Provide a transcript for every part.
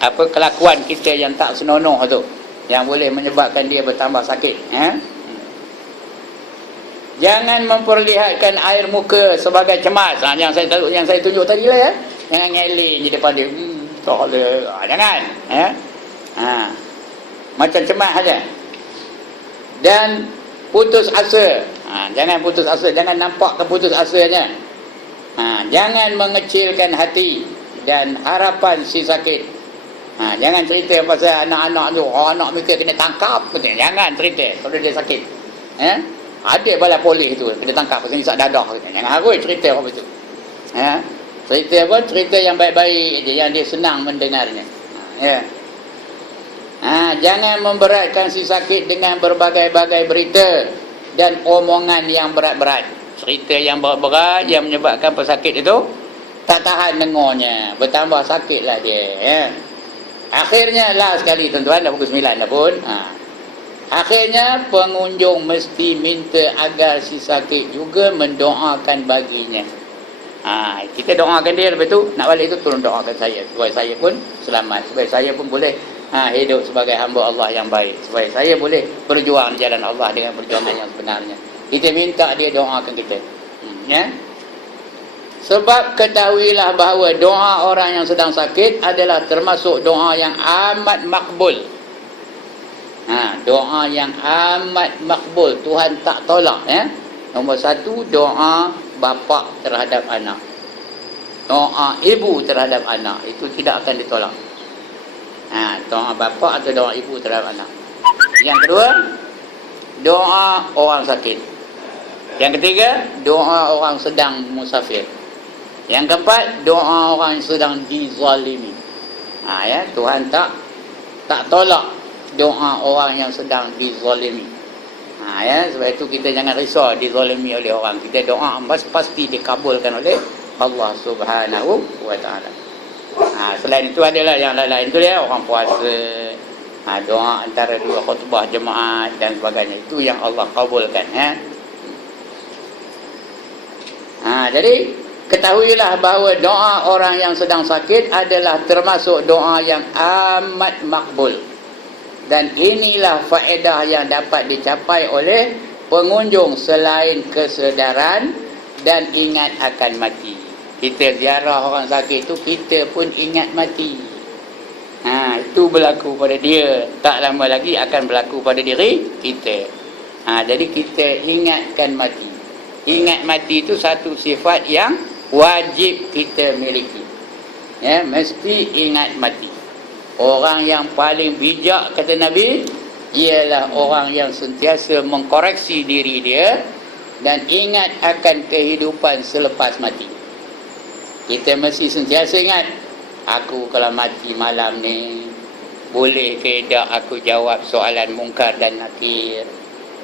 apa kelakuan kita yang tak senonoh tu, yang boleh menyebabkan dia bertambah sakit. Jangan memperlihatkan air muka sebagai cemas. Yang saya tunjuk tadi lah ya. Jangan ngeleng di depan dia. Tak boleh. Jangan. Macam cemas saja. Dan putus asa. Jangan putus asa. Jangan nampak keputus asanya. Jangan mengecilkan hati dan harapan si sakit. Jangan cerita pasal anak-anak tu. Anak mereka kena tangkap. Jangan cerita kalau dia sakit. Ada bala polis tu kena tangkap pasal isak dadah. Jangan harus cerita apa tu. Cerita apa? Cerita yang baik-baik je, yang dia senang mendengarnya. Jangan memberatkan si sakit dengan berbagai-bagai berita dan omongan yang berat-berat. Cerita yang berat-berat yang menyebabkan pesakit itu tak tahan dengarnya, bertambah sakitlah dia. Akhirnya lah sekali tuan-tuan, dah pukul 9 dah pun. Akhirnya pengunjung mesti minta agar si sakit juga mendoakan baginya. Kita doakan dia, lepas tu nak balik tu tolong doakan saya supaya saya pun selamat, supaya saya pun boleh hidup sebagai hamba Allah yang baik, supaya saya boleh berjuang di jalan Allah dengan perjuangan yang sebenarnya. Kita minta dia doakan kita. Sebab ketahuilah bahawa doa orang yang sedang sakit adalah termasuk doa yang amat makbul. Doa yang amat makbul, Tuhan tak tolak. Nombor satu, doa bapa terhadap anak, doa ibu terhadap anak, itu tidak akan ditolak. Doa bapa atau doa ibu terhadap anak. Yang kedua, doa orang sakit. Yang ketiga, doa orang sedang musafir. Yang keempat, doa orang yang sedang dizalimi. Tuhan tak tolak doa orang yang sedang dizalimi. Sebab itu kita jangan risau dizalimi oleh orang. Kita doa pasti dikabulkan oleh Allah Subhanahu wa taala. Selain itu adalah yang lain-lain tu dia, orang puasa, doa antara dua khutbah jemaat dan sebagainya, itu yang Allah kabulkan. Jadi ketahuilah bahawa doa orang yang sedang sakit adalah termasuk doa yang amat makbul. Dan inilah faedah yang dapat dicapai oleh pengunjung selain kesedaran dan ingat akan mati. Kita ziarah orang sakit tu, kita pun ingat mati. Itu berlaku pada dia, tak lama lagi akan berlaku pada diri kita. Jadi kita ingatkan mati. Ingat mati itu satu sifat yang wajib kita miliki. Mesti ingat mati. Orang yang paling bijak, kata Nabi, ialah orang yang sentiasa mengkoreksi diri dia dan ingat akan kehidupan selepas mati. Kita mesti sentiasa ingat, aku kalau mati malam ni, boleh ke tak aku jawab soalan mungkar dan nakir?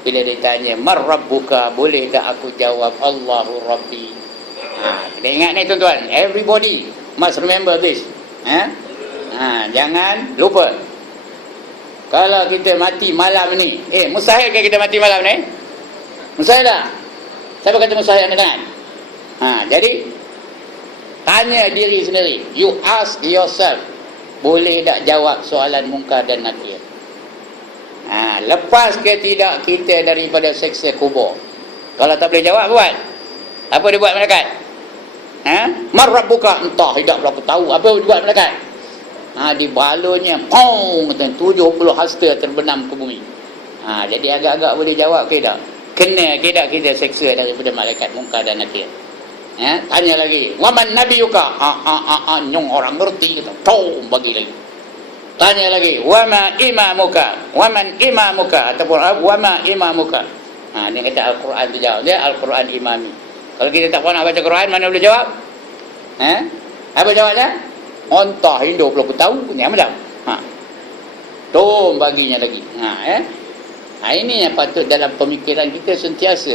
Bila ditanya, man rabbuka, boleh tak aku jawab Allahu Rabbi? Kita ingat ni tuan-tuan, everybody must remember this. Jangan lupa. Kalau kita mati malam ni, mustahil ke kita mati malam ni? Mustahil tak? Siapa kata mustahil? Angkat tangan. Jadi tanya diri sendiri, you ask yourself, boleh tak jawab soalan mungkar dan nakir? Lepas ke tidak kita daripada seksa kubur? Kalau tak boleh jawab, buat apa dia buat malaikat? Man rabbuka, entah, tidak aku tahu. Apa dia buat malaikat? Di balonnya 70 hasta terbenam ke bumi. Jadi agak-agak boleh jawab ke tak? Kena ke tak kita seksa daripada malaikat mungkar dan nakir? Tanya lagi, waman nabiyuka? Nyong orang ngerti kita. Bagi lagi. Tanya lagi, wama imamuka? Waman imamuka? Ataupun wama imamuka? Dia kata Al-Quran tu jawab. Dia Al-Quran imami. Kalau kita tak pernah baca Quran, mana boleh jawab? Apa jawabnya? Entah, hidup pula aku tahu punya macam. Baginya lagi. Ini yang patut dalam pemikiran kita sentiasa.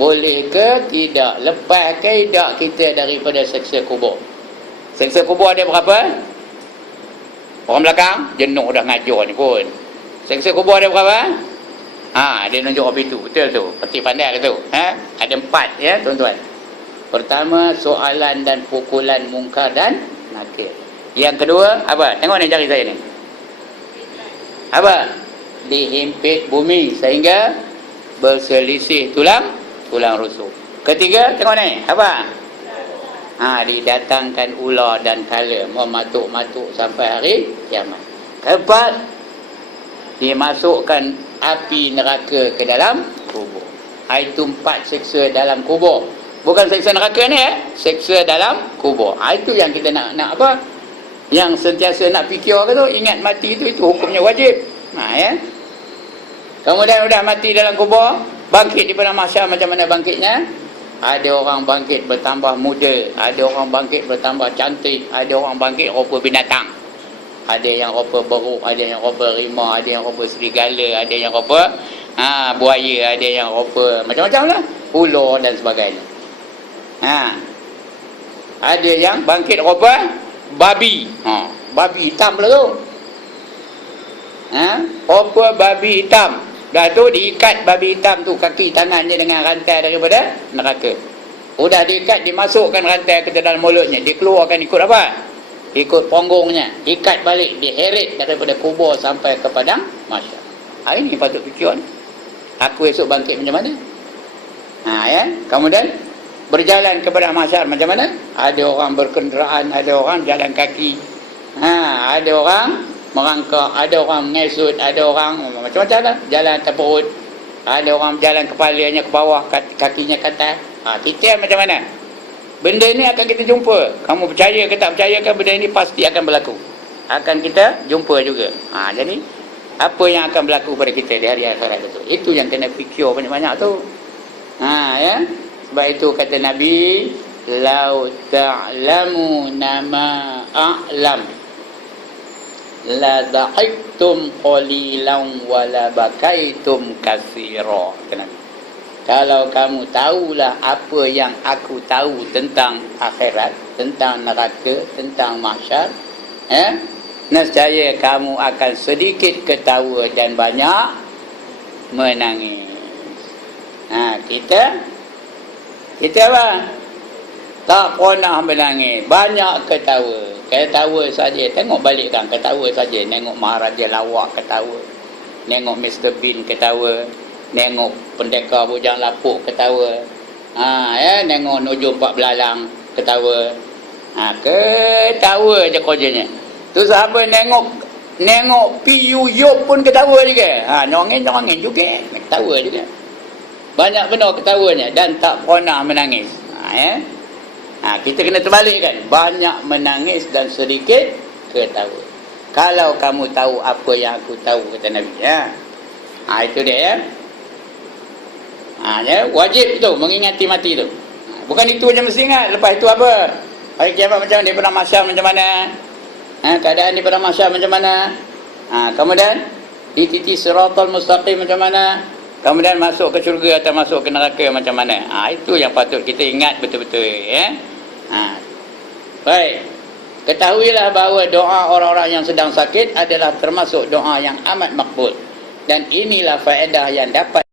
Boleh ke tidak? Lepas ke tidak kita daripada seksa kubur? Seksa kubur ada berapa? Orang belakang jenuh dah ngajar ni pun. Seksa kubur ada berapa? Dia nunjuk apa itu. Betul tu. Peti pandai ke tu? Ada 4 ya tuan-tuan. Pertama, soalan dan pukulan mungkar dan nakir. Yang kedua, apa? Tengok ni jari saya ni. Apa? Dihimpit bumi sehingga berselisih tulang rusuk. Ketiga, tengok ni. Apa? Didatangkan ular dan kala mematuk-matuk sampai hari kiamat. Keempat, dimasukkan api neraka ke dalam kubur. Itu 4 seksa dalam kubur. Bukan seksa neraka ni, seksa dalam kubur. Itu yang kita nak apa? Yang sentiasa nak fikir ke tu, ingat mati itu hukumnya wajib. Ya. Kemudian sudah mati dalam kubur, bangkit di padang mahsyar. Macam mana bangkitnya? Ada orang bangkit bertambah muda, ada orang bangkit bertambah cantik, ada orang bangkit rupa binatang. Ada yang rupa beruk, ada yang rupa rimau, ada yang rupa serigala, ada yang rupa buaya, ada yang rupa macam-macam lah, ular dan sebagainya. Ada yang bangkit rupa babi. Babi hitam pula tu. Rupa babi hitam. Dah tu diikat babi hitam tu kaki tangannya dengan rantai daripada neraka. Udah diikat, dimasukkan rantai ke dalam mulutnya, dikeluarkan ikut apa? Ikut ponggongnya, ikat balik, diheret daripada kubur sampai ke padang mahsyar. Ini patut fikir ni. Aku esok bangkit macam mana? Ya. Kemudian berjalan ke padang mahsyar macam mana? Ada orang berkenderaan, ada orang jalan kaki. Ada orang merangkak, ada orang mengesut, ada orang macam-macam lah, jalan atas perut, ada orang berjalan kepalanya ke bawah, kakinya ke atas. Kita macam mana? Benda ni akan kita jumpa. Kamu percaya ke tak percaya kan, benda ni pasti akan berlaku. Akan kita jumpa juga. Jadi apa yang akan berlaku pada kita di hari akhirat itu, itu yang kena fikir banyak-banyak tu. Ya. Sebab itu kata Nabi, lau ta'lamuna ma a'lam la da'iktum qalilan wa la bakaitum katsira. Kalau kamu tahulah apa yang aku tahu tentang akhirat, tentang neraka, tentang mahsyar, nescaya kamu akan sedikit ketawa dan banyak menangis. Kita apa? Tak pernah menangis, banyak ketawa. Ketawa saja, tengok balik kan, ketawa saja. Nengok Maharaja Lawak ketawa, nengok Mr. Bean ketawa, nengok Pendekar Bujang Lapuk ketawa, nengok Nujum Pak Belalang ketawa. Ketawa je kerjanya. Tu sahabat nengok P.U. Yop pun ketawa juga. Nyongeng juga, ketawa juga. Banyak benar ketawanya dan tak pernah menangis. Kita kena terbalikkan, banyak menangis dan sedikit ketawa. Kalau kamu tahu apa yang aku tahu, kata Nabi. Itu dia. Wajib tu mengingati mati tu. Bukan itu je mesti ingat. Lepas itu apa? Hari kiamat macam mana, di padang mahsyar macam mana? Keadaan di padang mahsyar macam mana? Kemudian di titik siratal mustaqim macam mana? Kemudian masuk ke syurga atau masuk ke neraka macam mana? Itu yang patut kita ingat betul-betul. Baik. Ketahuilah bahawa doa orang-orang yang sedang sakit adalah termasuk doa yang amat makbul. Dan inilah faedah yang dapat